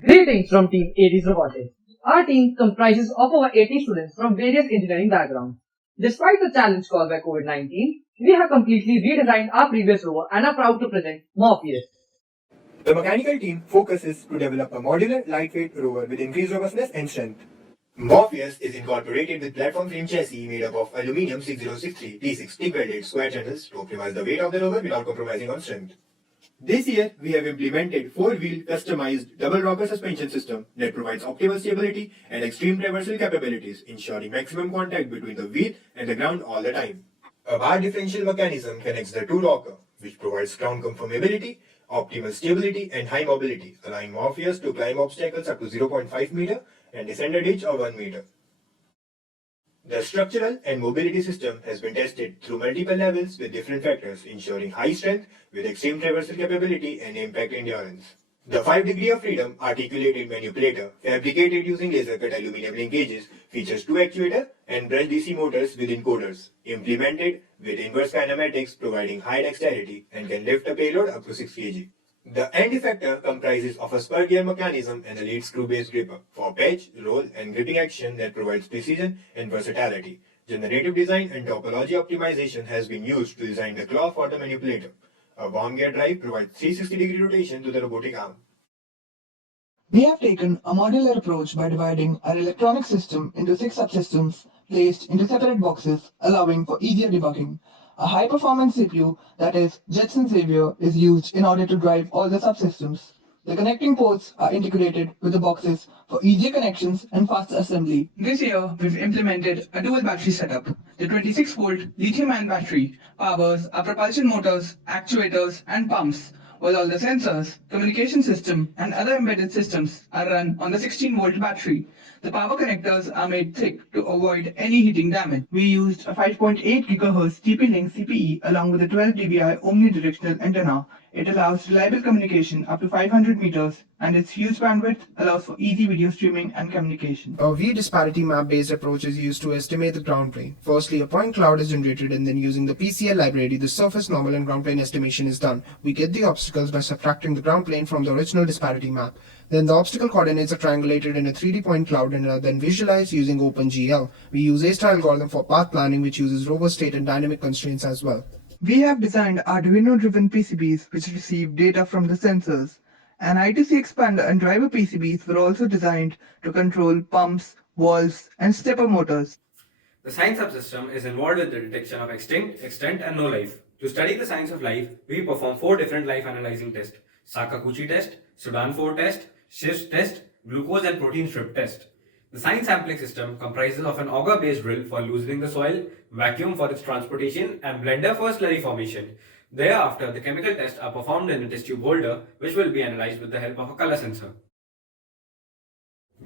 Greetings from Team Aries Robotics. Our team comprises of over 80 students from various engineering backgrounds. Despite the challenge caused by COVID-19, we have completely redesigned our previous rover and are proud to present Morpheus. The mechanical team focuses to develop a modular, lightweight rover with increased robustness and strength. Morpheus is incorporated with platform frame chassis made up of aluminium 6063 T6 TIG-welded square channels to optimize the weight of the rover without compromising on strength. This year, we have implemented 4-wheel customized double rocker suspension system that provides optimal stability and extreme traversal capabilities, ensuring maximum contact between the wheel and the ground all the time. A bar differential mechanism connects the two rocker, which provides ground conformability, optimal stability, and high mobility, allowing Morpheus to climb obstacles up to 0.5 meter and descend a ditch of 1 meter. The structural and mobility system has been tested through multiple levels with different factors, ensuring high strength with extreme traversal capability and impact endurance. The 5 degree of freedom articulated manipulator, fabricated using laser-cut aluminum linkages, features 2 actuator and brush DC motors with encoders, implemented with inverse kinematics providing high dexterity and can lift a payload up to 6 kg. The end effector comprises of a spur gear mechanism and a lead screw-based gripper for pitch, roll, and gripping action that provides precision and versatility. Generative design and topology optimization has been used to design the claw for the manipulator. A worm gear drive provides 360-degree rotation to the robotic arm. We have taken a modular approach by dividing our electronic system into 6 subsystems placed into separate boxes, allowing for easier debugging. A high-performance CPU, that is Jetson Xavier, is used in order to drive all the subsystems. The connecting ports are integrated with the boxes for easier connections and faster assembly. This year, we've implemented a dual battery setup. The 26-volt lithium-ion battery powers our propulsion motors, actuators, and pumps, while all the sensors, communication system, and other embedded systems are run on the 16-volt battery. The power connectors are made thick to avoid any heating damage. We used a 5.8 GHz TP-Link CPE along with a 12 dBi omnidirectional antenna. It allows reliable communication up to 500 meters, and its huge bandwidth allows for easy video streaming and communication. A view disparity map-based approach is used to estimate the ground plane. Firstly, a point cloud is generated, and then using the PCL library, the surface, normal, and ground plane estimation is done. We get the obstacles by subtracting the ground plane from the original disparity map. Then the obstacle coordinates are triangulated in a 3D point cloud and are then visualized using OpenGL. We use A-star algorithm for path planning, which uses rover state and dynamic constraints as well. We have designed Arduino-driven PCBs which receive data from the sensors. An I2C expander and driver PCBs were also designed to control pumps, valves, and stepper motors. The science subsystem is involved with the detection of extinct, extent, and no life. To study the science of life, we perform 4 different life analyzing tests: Sakaguchi test, Sudan 4 test, Schiff test, glucose and protein strip test. The science sampling system comprises of an auger-based drill for loosening the soil, vacuum for its transportation, and blender for slurry formation. Thereafter, the chemical tests are performed in a test tube holder, which will be analyzed with the help of a color sensor.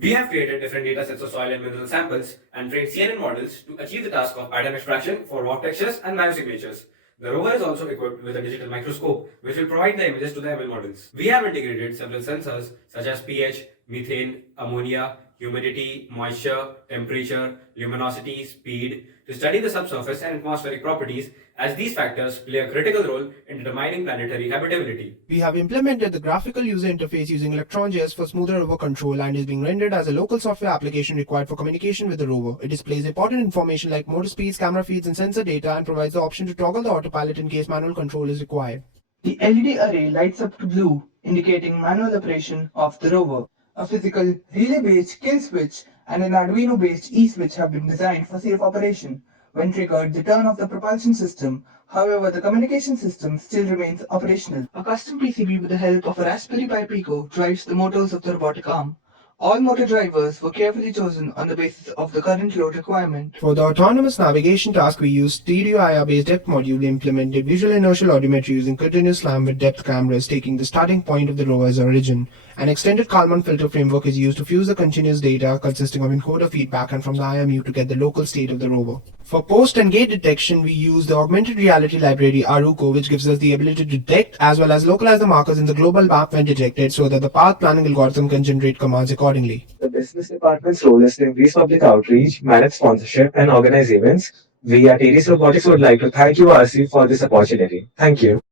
We have created different data sets of soil and mineral samples and trained CNN models to achieve the task of pattern extraction for rock textures and biosignatures. The rover is also equipped with a digital microscope, which will provide the images to the ML models. We have integrated several sensors such as pH, methane, ammonia, humidity, moisture, temperature, luminosity, speed to study the subsurface and atmospheric properties, as these factors play a critical role in determining planetary habitability. We have implemented the graphical user interface using ElectronJS for smoother rover control and is being rendered as a local software application required for communication with the rover. It displays important information like motor speeds, camera feeds, and sensor data, and provides the option to toggle the autopilot in case manual control is required. The LED array lights up to blue, indicating manual operation of the rover. A physical relay-based kill switch and an Arduino-based E-switch have been designed for safe operation. When triggered, the turn of the propulsion system. However, the communication system still remains operational. A custom PCB with the help of a Raspberry Pi Pico drives the motors of the robotic arm. All motor drivers were carefully chosen on the basis of the current load requirement. For the autonomous navigation task, we used Stereo IR-based depth module, implemented visual inertial audiometry using continuous slam with depth cameras, taking the starting point of the rover as origin. An extended Kalman filter framework is used to fuse the continuous data consisting of encoder feedback and from the IMU to get the local state of the rover. For post and gate detection, we use the augmented reality library Aruko, which gives us the ability to detect as well as localize the markers in the global map when detected so that the path planning algorithm can generate commands accordingly. The business department's role is to increase public outreach, manage sponsorship, and organize events. We at Aries Robotics would like to thank you, RC, for this opportunity. Thank you.